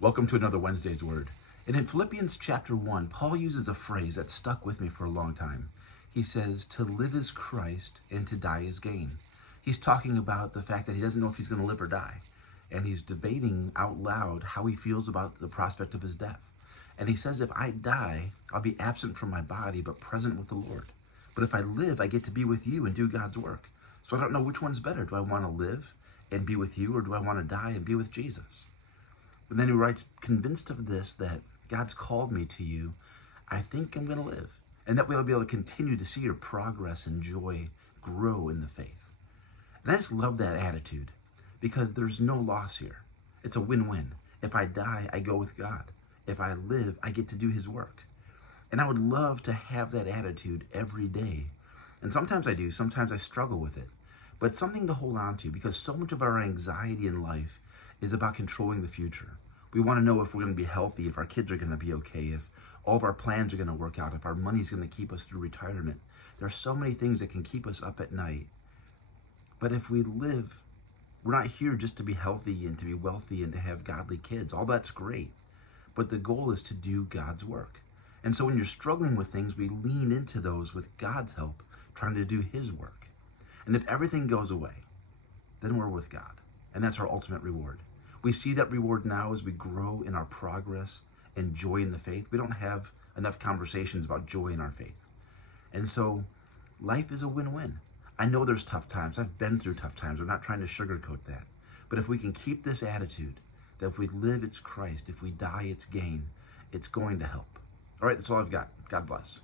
Welcome to another Wednesday's Word. And in Philippians chapter 1, Paul uses a phrase that stuck with me for a long time. He says, to live is Christ and to die is gain. He's talking about the fact that he doesn't know if he's going to live or die. And he's debating out loud how he feels about the prospect of his death. And he says, if I die, I'll be absent from my body, but present with the Lord. But if I live, I get to be with you and do God's work. So I don't know which one's better. Do I want to live and be with you, or do I want to die and be with Jesus? But then he writes, convinced of this, that God's called me to you, I think I'm going to live. And that we'll be able to continue to see your progress and joy grow in the faith. And I just love that attitude, because there's no loss here. It's a win-win. If I die, I go with God. If I live, I get to do his work. And I would love to have that attitude every day. And sometimes I do, sometimes I struggle with it. But it's something to hold on to, because so much of our anxiety in life is about controlling the future. We want to know if we're going to be healthy, if our kids are going to be okay, if all of our plans are going to work out, if our money's going to keep us through retirement. There are so many things that can keep us up at night. But if we live, we're not here just to be healthy and to be wealthy and to have godly kids. All that's great. But the goal is to do God's work. And so when you're struggling with things, we lean into those with God's help, trying to do his work. And if everything goes away, then we're with God. And that's our ultimate reward. We see that reward now as we grow in our progress and joy in the faith. We don't have enough conversations about joy in our faith. And so life is a win-win. I know there's tough times. I've been through tough times. I'm not trying to sugarcoat that. But if we can keep this attitude, that if we live, it's Christ. If we die, it's gain. It's going to help. All right, that's all I've got. God bless.